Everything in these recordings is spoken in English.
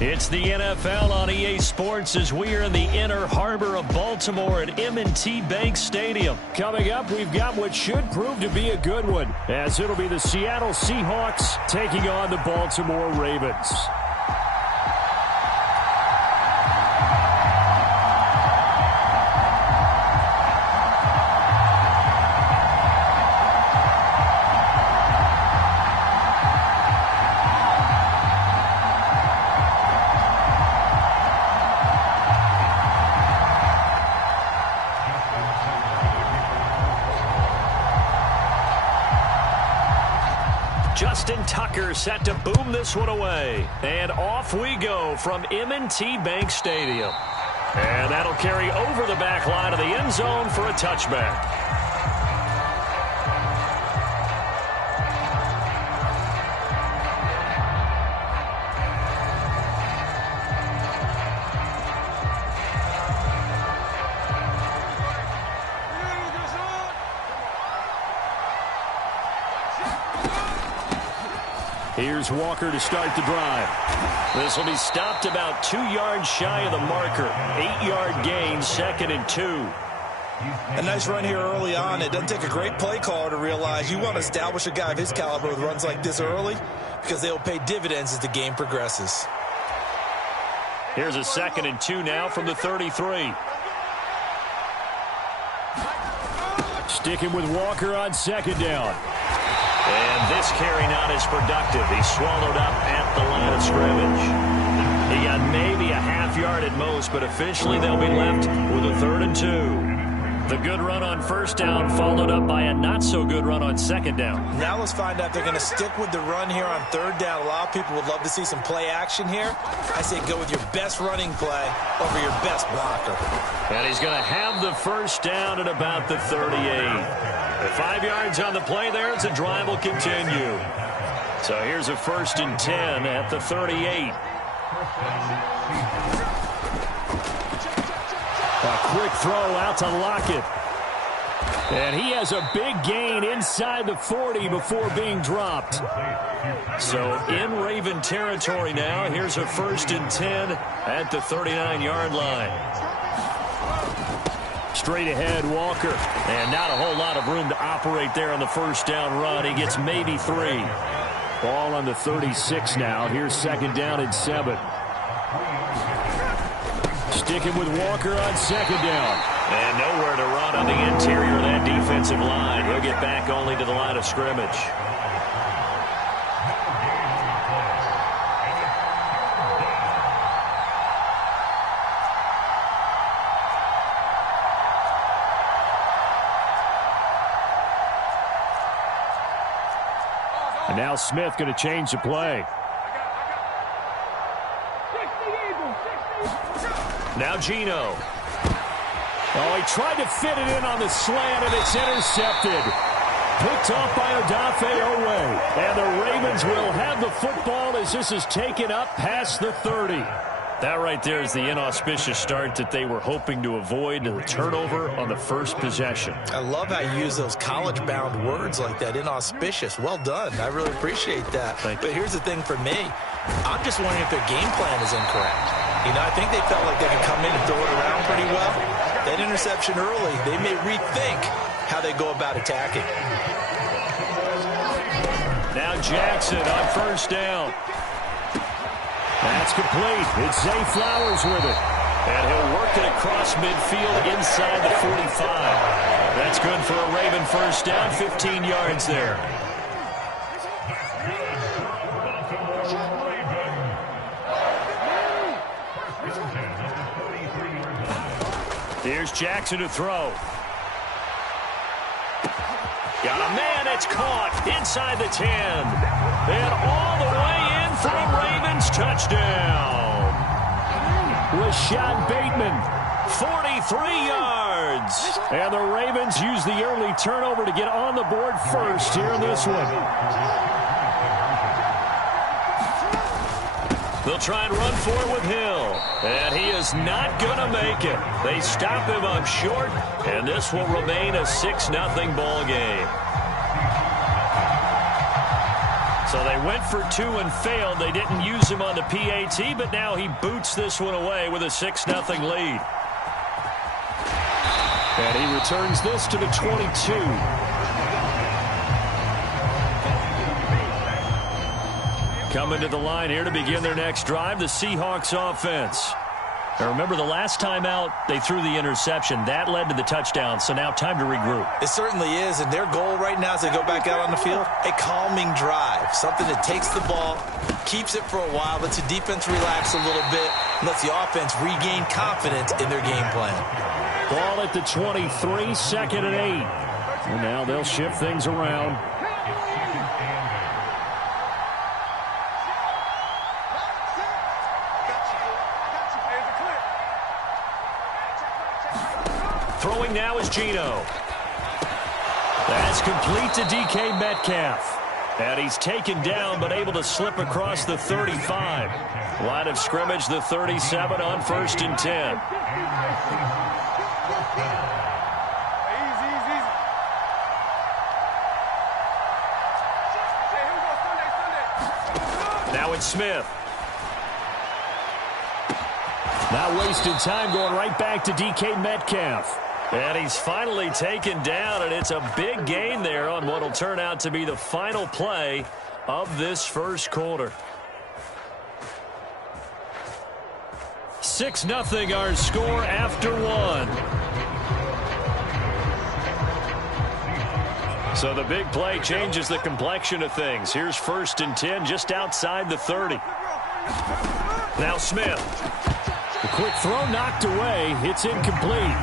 It's the NFL on EA Sports as we are in the inner harbor of Baltimore at M&T Bank Stadium. Coming up, we've got what should prove to be a good one, as it'll be the Seattle Seahawks taking on the Baltimore Ravens. Justin Tucker set to boom this one away. And off we go from M&T Bank Stadium. And that'll carry over the back line of the end zone for a touchback. Here's Walker to start the drive. This will be stopped about 2 yards shy of the marker. 8-yard gain, 2nd and 2. A nice run here early on. It doesn't take a great play caller to realize you want to establish a guy of his caliber with runs like this early because they'll pay dividends as the game progresses. Here's a 2nd and 2 now from the 33. Sticking with Walker on 2nd down. And this carry not as productive. He's swallowed up at the line of scrimmage. He got maybe a half yard at most, but officially they'll be left with a 3rd and 2. The good run on 1st down followed up by a not-so-good run on 2nd down. Now let's find out if they're going to stick with the run here on 3rd down. A lot of people would love to see some play action here. I say go with your best running play over your best blocker. And he's going to have the 1st down at about the 38. 5 yards on the play there as the drive will continue. So here's a 1st and 10 at the 38. A quick throw out to Lockett. And he has a big gain inside the 40 before being dropped. So in Raven territory now. Here's a 1st and 10 at the 39-yard line. Straight ahead, Walker. And not a whole lot of room to operate there on the 1st down run. He gets maybe 3. Ball on the 36 now. Here's 2nd down and 7. Sticking with Walker on 2nd down. And nowhere to run on the interior of that defensive line. He'll get back only to the line of scrimmage. And now Smith going to change the play. Now Geno. Oh, he tried to fit it in on the slant, and it's intercepted. Picked off by Odafe Owe. And the Ravens will have the football as this is taken up past the 30. That right there is the inauspicious start that they were hoping to avoid, the turnover on the 1st possession. I love how you use those college-bound words like that, inauspicious. Well done. I really appreciate that. But here's the thing for me. I'm just wondering if their game plan is incorrect. You know, I think they felt like they could come in and throw it around pretty well. That interception early, they may rethink how they go about attacking. Now Jackson on 1st down. That's complete. It's Zay Flowers with it. And he'll work it across midfield inside the 45. That's good for a Raven 1st down, 15 yards there. Here's Jackson to throw. Got a man, it's caught inside the 10. And all the way in for a Ravens touchdown. Rashad Bateman, 43 yards. And the Ravens use the early turnover to get on the board first here in this one. They'll try and run for it with Hill. And he is not going to make it. They stop him up short, and this will remain a 6-0 ball game. So they went for 2 and failed. They didn't use him on the PAT, but now he boots this one away with a 6-0 lead. And he returns this to the 22. Coming to the line here to begin their next drive, the Seahawks offense. Now remember, the last time out, they threw the interception. That led to the touchdown, so now time to regroup. It certainly is, and their goal right now as they go back out on the field, a calming drive, something that takes the ball, keeps it for a while, lets the defense relax a little bit, and lets the offense regain confidence in their game plan. Ball at the 23, 2nd and 8. And now they'll shift things around. Throwing now is Geno. That's complete to DK Metcalf. And he's taken down but able to slip across the 35. Line of scrimmage, the 37 on 1st and 10. Now it's Smith. Not wasting time, going right back to DK Metcalf. And he's finally taken down, and it's a big gain there on what will turn out to be the final play of this first quarter. 6-0 our score after 1. So the big play changes the complexion of things. Here's 1st and 10 just outside the 30. Now Smith. The quick throw knocked away. It's incomplete.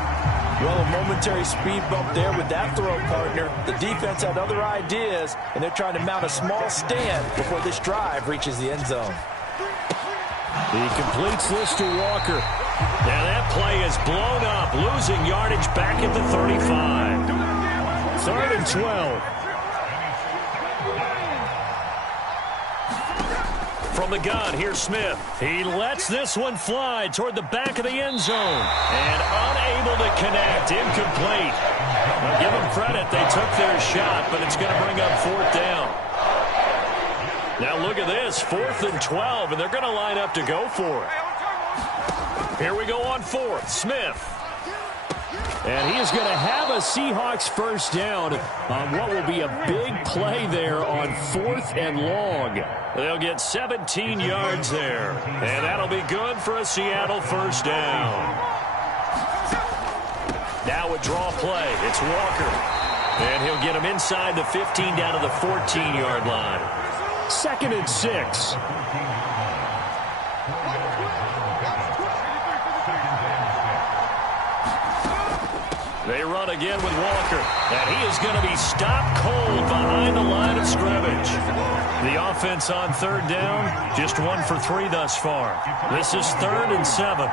Well, a momentary speed bump there with that throw, partner. The defense had other ideas, and they're trying to mount a small stand before this drive reaches the end zone. He completes this to Walker. Now that play is blown up, losing yardage back at the 35. 3rd and 12. From the gun, here's Smith. He lets this one fly toward the back of the end zone. And unable to connect, incomplete. Now give them credit, they took their shot, but it's going to bring up 4th down. Now look at this, 4th and 12, and they're going to line up to go for it. Here we go on 4th, Smith. And he is going to have a Seahawks first down on what will be a big play there on 4th and long. They'll get 17 yards there. And that'll be good for a Seattle first down. Now a draw play. It's Walker. And he'll get him inside the 15 down to the 14-yard line. 2nd and 6. They run again with Walker, and he is going to be stopped cold behind the line of scrimmage. The offense on 3rd down, just 1 for 3 thus far. This is 3rd and 7.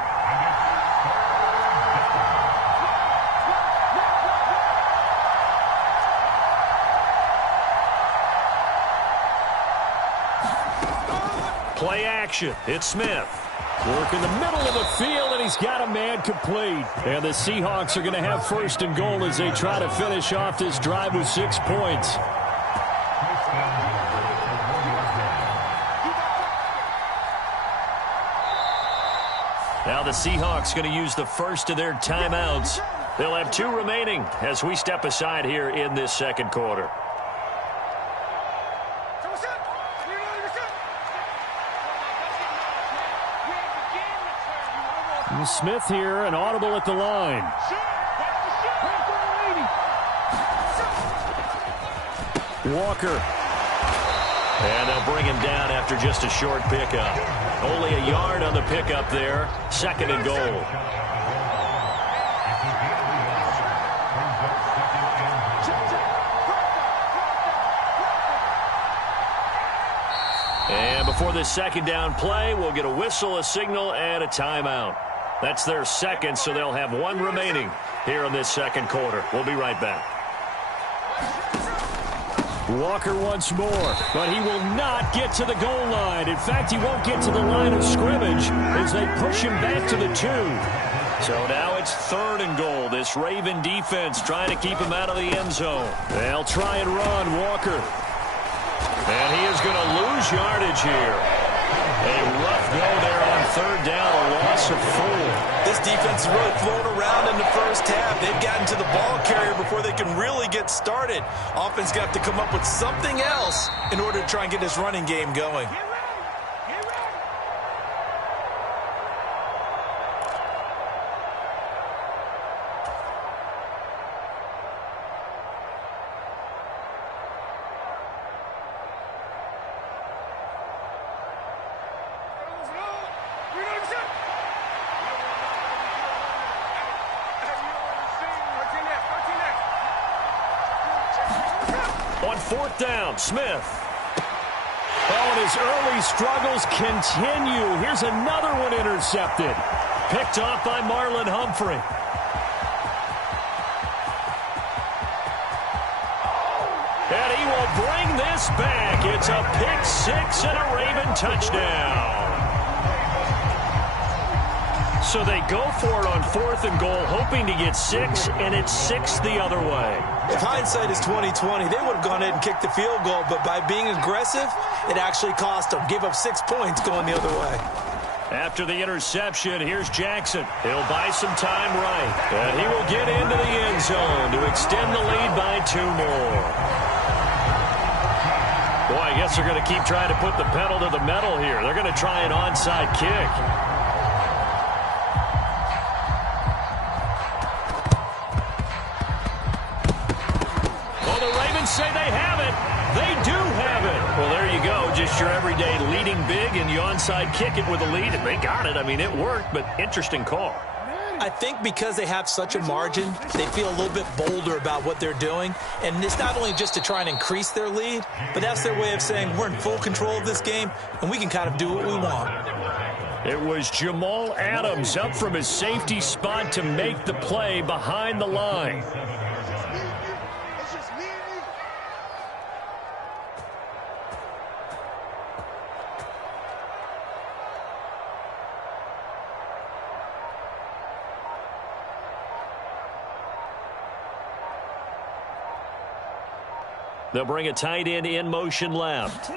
Play action. It's Smith. Work in the middle of the field, and he's got a man complete. And the Seahawks are going to have 1st and goal as they try to finish off this drive with 6 points. Now the Seahawks going to use the first of their timeouts. They'll have 2 remaining as we step aside here in this second quarter. Smith here, an audible at the line. Walker. And they'll bring him down after just a short pickup. Only a yard on the pickup there. 2nd and goal. And before this 2nd down play, we'll get a whistle, a signal, and a timeout. That's their 2nd, so they'll have 1 remaining here in this second quarter. We'll be right back. Walker once more, but he will not get to the goal line. In fact, he won't get to the line of scrimmage as they push him back to the 2. So now it's 3rd and goal. This Raven defense trying to keep him out of the end zone. They'll try and run Walker. And he is going to lose yardage here. A rough go there on third down, a loss of 4. This defense is really flown around in the first half. They've gotten to the ball carrier before they can really get started. Offense got to come up with something else in order to try and get this running game going. On fourth down, Smith. Oh, and his early struggles continue. Here's another one intercepted. Picked off by Marlon Humphrey. And he will bring this back. It's a pick 6 and a Raven touchdown. So they go for it on 4th and goal, hoping to get 6, and it's 6 the other way. If hindsight is 20/20, they would have gone ahead and kicked the field goal, but by being aggressive, it actually cost them. Give up 6 points going the other way. After the interception, here's Jackson. He'll buy some time right, and he will get into the end zone to extend the lead by 2 more. Boy, I guess they're going to keep trying to put the pedal to the metal here. They're going to try an onside kick. Say they have it. They do have it. Well, there you go. Just your everyday leading big, and you onside kick it with a lead, and they got it. I mean, it worked, but interesting call. I think because they have such a margin, they feel a little bit bolder about what they're doing. And it's not only just to try and increase their lead, but that's their way of saying we're in full control of this game, and we can kind of do what we want. It was Jamal Adams up from his safety spot to make the play behind the line. They'll bring a tight end in motion left.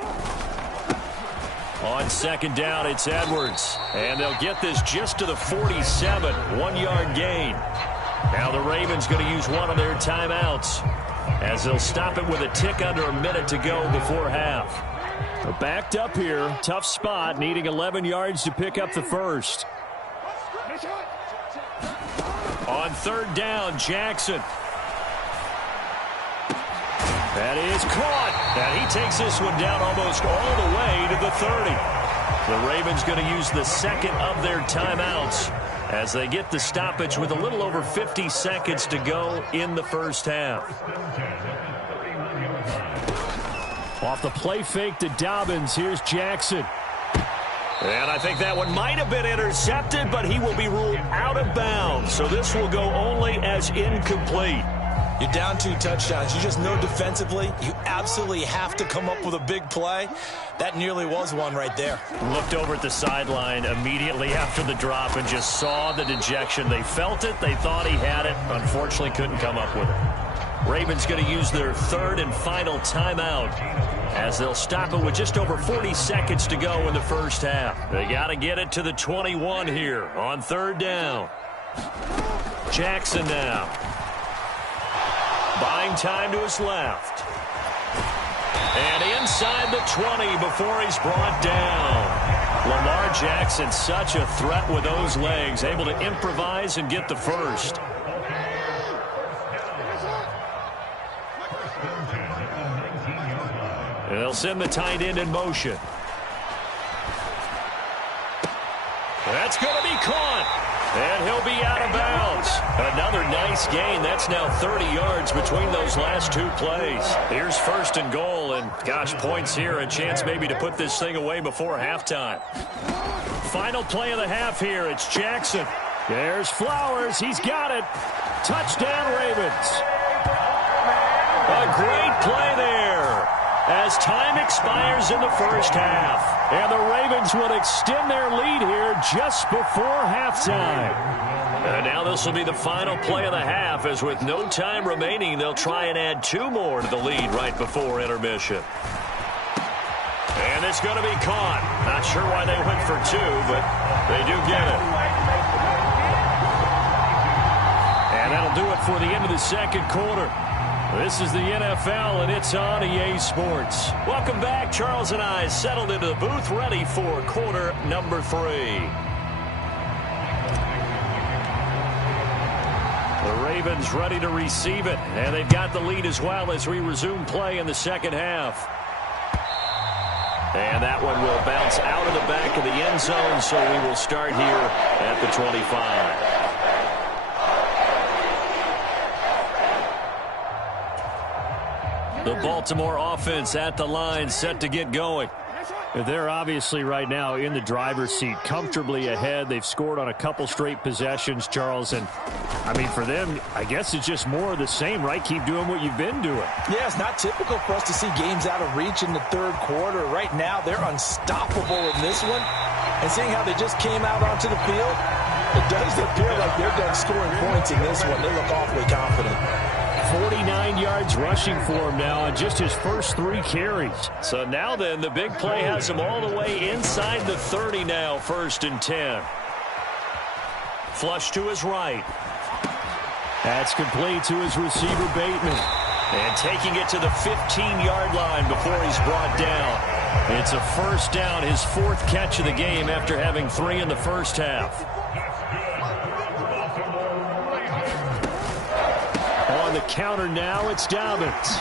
On second down, it's Edwards. And they'll get this just to the 47. 1-yard gain. Now the Ravens going to use one of their timeouts, as they'll stop it with a tick under a minute to go before half. They're backed up here. Tough spot, needing 11 yards to pick up the first. On third down, Jackson. That is caught. And he takes this one down almost all the way to the 30. The Ravens going to use the second of their timeouts as they get the stoppage with a little over 50 seconds to go in the first half. Off the play fake to Dobbins, here's Jackson. And I think that one might have been intercepted, but he will be ruled out of bounds. So this will go only as incomplete. You're down 2 touchdowns. You just know defensively you absolutely have to come up with a big play. That nearly was one right there. Looked over at the sideline immediately after the drop and just saw the dejection. They felt it. They thought he had it. Unfortunately, couldn't come up with it. Ravens going to use their third and final timeout as they'll stop it with just over 40 seconds to go in the first half. They got to get it to the 21 here on third down. Jackson now. Buying time to his left. And inside the 20 before he's brought down. Lamar Jackson, such a threat with those legs, able to improvise and get the first. And they'll send the tight end in motion. That's going to be caught. And he'll be out of bounds. Another nice gain. That's now 30 yards between those last 2 plays. Here's first and goal. And, gosh, points here. A chance maybe to put this thing away before halftime. Final play of the half here. It's Jackson. There's Flowers. He's got it. Touchdown, Ravens. A great play there as time expires in the first half. And the Ravens will extend their lead here just before halftime. And now this will be the final play of the half, as with no time remaining, they'll try and add 2 more to the lead right before intermission. And it's going to be caught. Not sure why they went for two, but they do get it. And that'll do it for the end of the second quarter. This is the NFL, and it's on EA Sports. Welcome back. Charles and I settled into the booth, ready for quarter number 3. The Ravens ready to receive it, and they've got the lead as well as we resume play in the second half. And that one will bounce out of the back of the end zone, so we will start here at the 25. The Baltimore offense at the line, set to get going. They're obviously right now in the driver's seat, comfortably ahead. They've scored on a couple straight possessions, Charles. And, I mean, for them, I guess it's just more of the same, right? Keep doing what you've been doing. Yeah, it's not typical for us to see games out of reach in the third quarter. Right now, they're unstoppable in this one. And seeing how they just came out onto the field, it does appear like they're done scoring points in this one. They look awfully confident. 49 yards rushing for him now on just his first 3 carries. So now then, the big play has him all the way inside the 30 now, 1st and 10. Flush to his right. That's complete to his receiver, Bateman. And taking it to the 15-yard line before he's brought down. It's a first down, his 4th catch of the game after having 3 in the first half. On the counter now, it's Dobbins.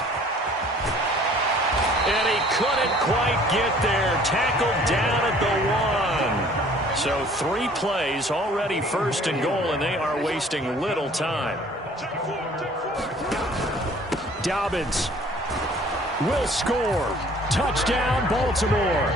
And he couldn't quite get there. Tackled down at the 1. So 3 plays, already 1st and goal, and they are wasting little time. Dobbins will score. Touchdown, Baltimore.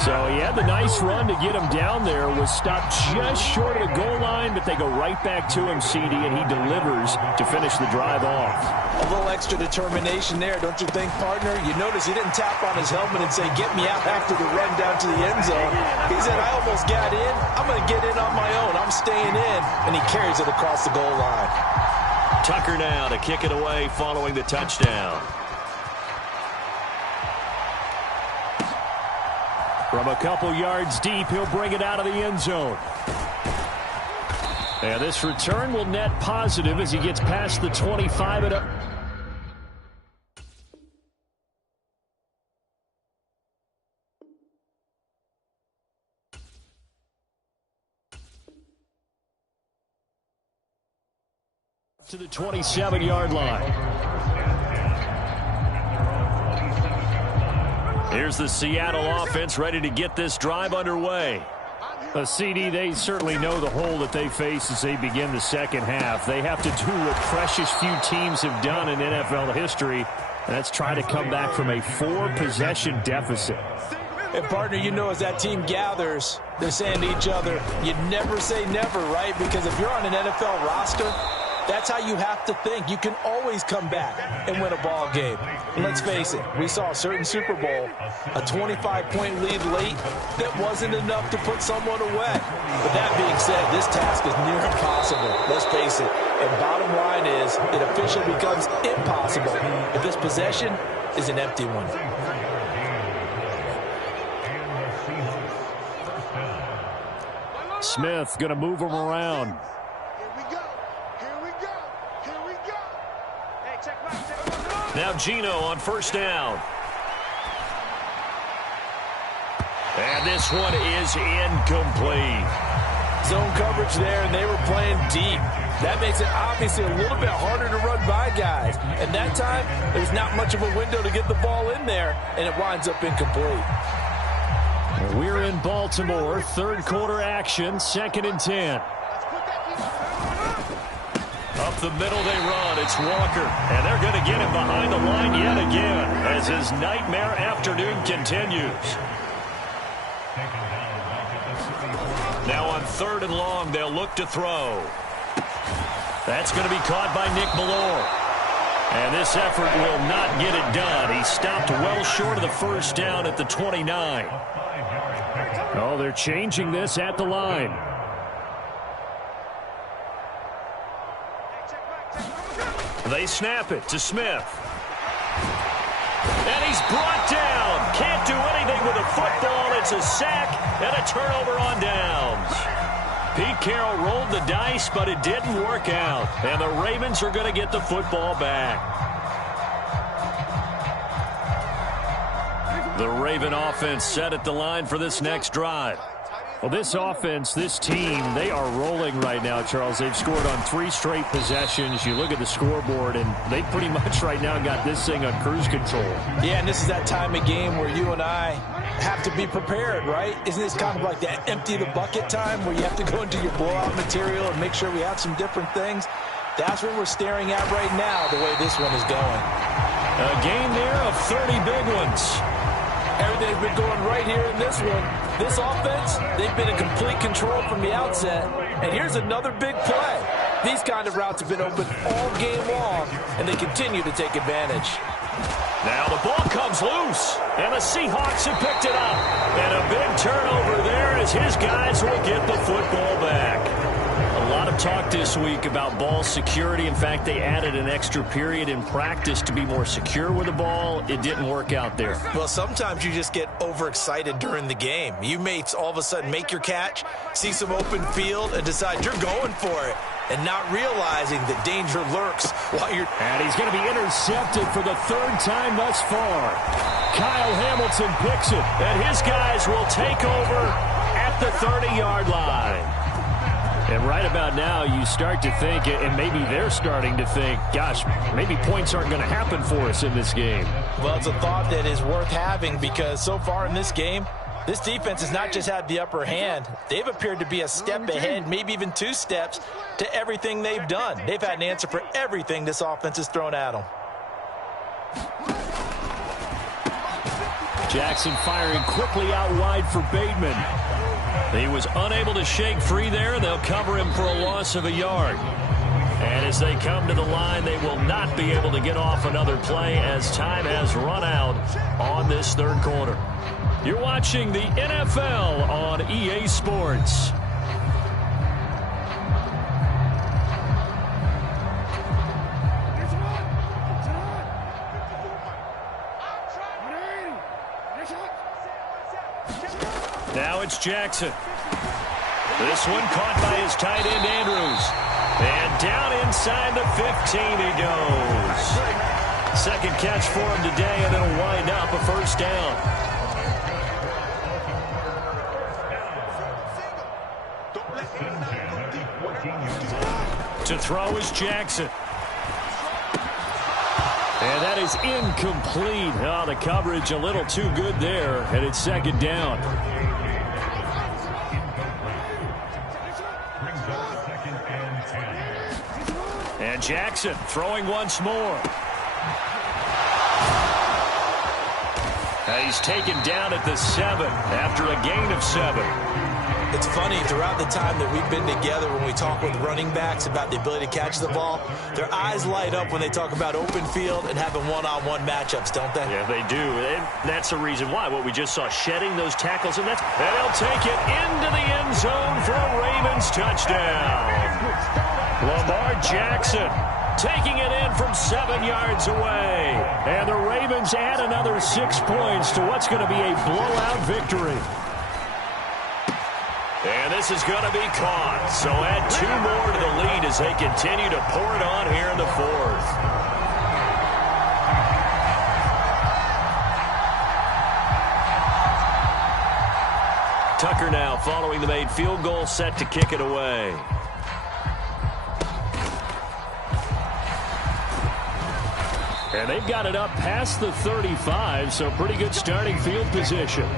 So he had the nice run to get him down there. Was stopped just short of the goal line, but they go right back to him, CD, and he delivers to finish the drive off. A little extra determination there, don't you think, partner? You notice he didn't tap on his helmet and say, get me out after the run down to the end zone. He said, I almost got in. I'm going to get in on my own. I'm staying in. And he carries it across the goal line. Tucker now to kick it away following the touchdown. From a couple yards deep, he'll bring it out of the end zone. And this return will net positive as he gets past the 25 and up. To the 27-yard line. Here's the Seattle offense ready to get this drive underway. A CD, they certainly know the hole that they face as they begin the second half. They have to do what precious few teams have done in NFL history, and that's try to come back from a 4-possession deficit. And, partner, you know as that team gathers, they're saying to each other, you never say never, right? Because if you're on an NFL roster, that's how you have to think. You can always come back and win a ball game. And let's face it, we saw a certain Super Bowl, a 25-point lead late that wasn't enough to put someone away. But that being said, this task is near impossible. Let's face it. And bottom line is, it officially becomes impossible if this possession is an empty one. Smith going to move him around. Now Gino on first down. And this one is incomplete. Zone coverage there, and they were playing deep. That makes it obviously a little bit harder to run by guys. And that time, there's not much of a window to get the ball in there, and it winds up incomplete. We're in Baltimore, third quarter action, 2nd and 10. Up the middle they run. It's Walker. And they're going to get him behind the line yet again as his nightmare afternoon continues. Now on 3rd and long, they'll look to throw. That's going to be caught by Nick Ballore. And this effort will not get it done. He stopped well short of the first down at the 29. Oh, they're changing this at the line. They snap it to Smith. And he's brought down. Can't do anything with a includes a sack and a turnover on downs. Pete Carroll rolled the dice, but it didn't work out. And the Ravens are going to get the football back. The Raven offense set at the line for this next drive. Well, this offense, this team, they are rolling right now, Charles. They've scored on 3 straight possessions. You look at the scoreboard, and they pretty much right now got this thing on cruise control. Yeah, and this is that time of game where you and I have to be prepared, right? Isn't this kind of like that empty the bucket time where you have to go into your blowout material and make sure we have some different things? That's what we're staring at right now, the way this one is going. A game there of 30 big ones. Everything's been going right here in this one. This offense, they've been in complete control from the outset. And here's another big play. These kind of routes have been open all game long, and they continue to take advantage. Now the ball comes loose, and the Seahawks have picked it up. And a big turnover there as his guys will get the football back. A lot of talk this week about ball security. In fact, they added an extra period in practice to be more secure with the ball. It didn't work out there. Well, sometimes you just get overexcited during the game. You may all of a sudden make your catch, see some open field, and decide you're going for it, and not realizing that danger lurks while you're... And he's going to be intercepted for the 3rd time thus far. Kyle Hamilton picks it. And his guys will take over at the 30-yard line. And right about now, you start to think, and maybe they're starting to think, gosh, maybe points aren't going to happen for us in this game. Well, it's a thought that is worth having because so far in this game, this defense has not just had the upper hand. They've appeared to be a step ahead, maybe even 2 steps, to everything they've done. They've had an answer for everything this offense has thrown at them. Jackson firing quickly out wide for Bateman. He was unable to shake free there. They'll cover him for a loss of a yard. And as they come to the line, they will not be able to get off another play as time has run out on this 3rd quarter. You're watching the NFL on EA Sports. Now it's Jackson. This one caught by his tight end, Andrews. And down inside the 15 he goes. 2nd catch for him today, and it'll wind up a 1st down. To throw is Jackson. And that is incomplete. Oh, the coverage a little too good there, and it's 2nd down. And Jackson throwing once more. He's taken down at the 7 after a gain of 7. It's funny, throughout the time that we've been together when we talk with running backs about the ability to catch the ball, their eyes light up when they talk about open field and having one-on-one matchups, don't they? Yeah, they do. And that's the reason why. What we just saw, shedding those tackles, and they'll take it into the end zone for a Ravens touchdown. Lamar Jackson taking it in from 7 yards away. And the Ravens add another 6 points to what's going to be a blowout victory. And this is going to be caught. So add 2 more to the lead as they continue to pour it on here in the 4th. Tucker now following the made field goal, set to kick it away. And they've got it up past the 35, so pretty good starting field position.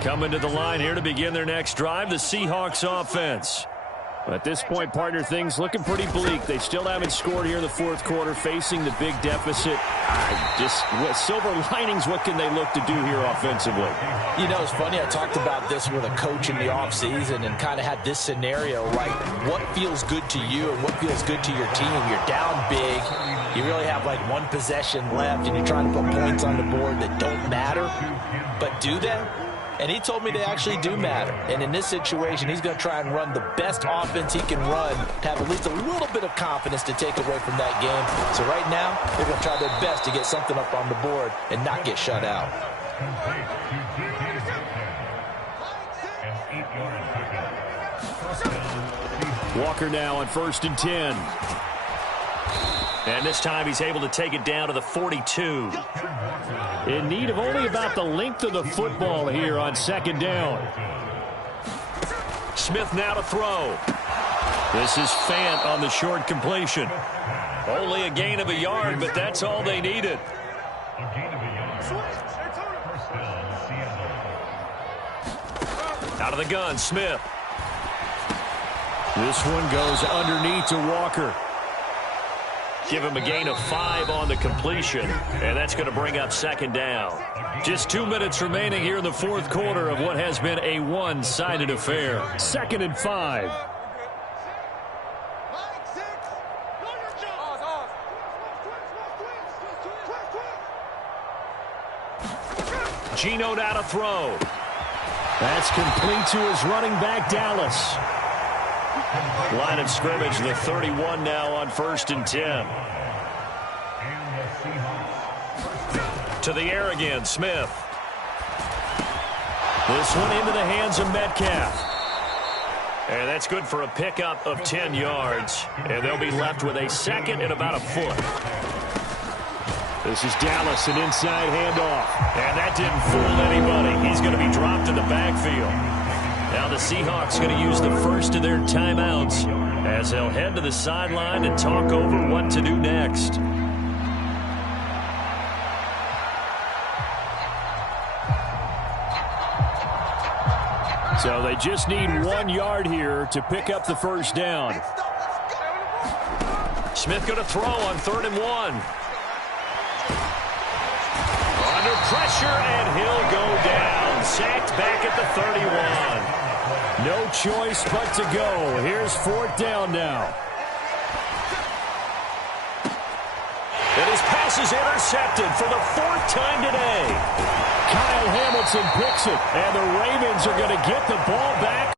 Coming to the line here to begin their next drive, the Seahawks offense. At this point, partner, things looking pretty bleak. They still haven't scored here in the fourth quarter, facing the big deficit. Just silver linings, what can they look to do here offensively? You know, it's funny, I talked about this with a coach in the offseason and kind of had this scenario, like what feels good to you and what feels good to your team. You're down big. You really have like one possession left, and you're trying to put points on the board that don't matter. But do they? And he told me they actually do matter. And in this situation, he's going to try and run the best offense he can run to have at least a little bit of confidence to take away from that game. So right now, they're going to try their best to get something up on the board and not get shut out. Walker now on 1st and 10. And this time he's able to take it down to the 42. In need of only about the length of the football here on 2nd down. Smith now to throw. This is Fant on the short completion. Only a gain of a yard, but that's all they needed. Out of the gun, Smith. This one goes underneath to Walker. Give him a gain of 5 on the completion, and that's going to bring up 2nd down. Just 2 minutes remaining here in the fourth quarter of what has been a one-sided affair. 2nd and 5. Geno now to throw. That's complete to his running back, Dallas. Line of scrimmage, the 31 now on 1st and 10. To the air again, Smith. This one into the hands of Metcalf. And that's good for a pickup of 10 yards. And they'll be left with a 2nd and about a foot. This is Dallas, an inside handoff. And that didn't fool anybody. He's going to be dropped in the backfield. Now the Seahawks going to use the first of their timeouts as they'll head to the sideline and talk over what to do next. So they just need 1 yard here to pick up the first down. Smith going to throw on 3rd and 1. Under pressure, and he'll go down. Sacked back at the 31. No choice but to go. Here's 4th down now. And his pass is intercepted for the 4th time today. Kyle Hamilton picks it, and the Ravens are going to get the ball back.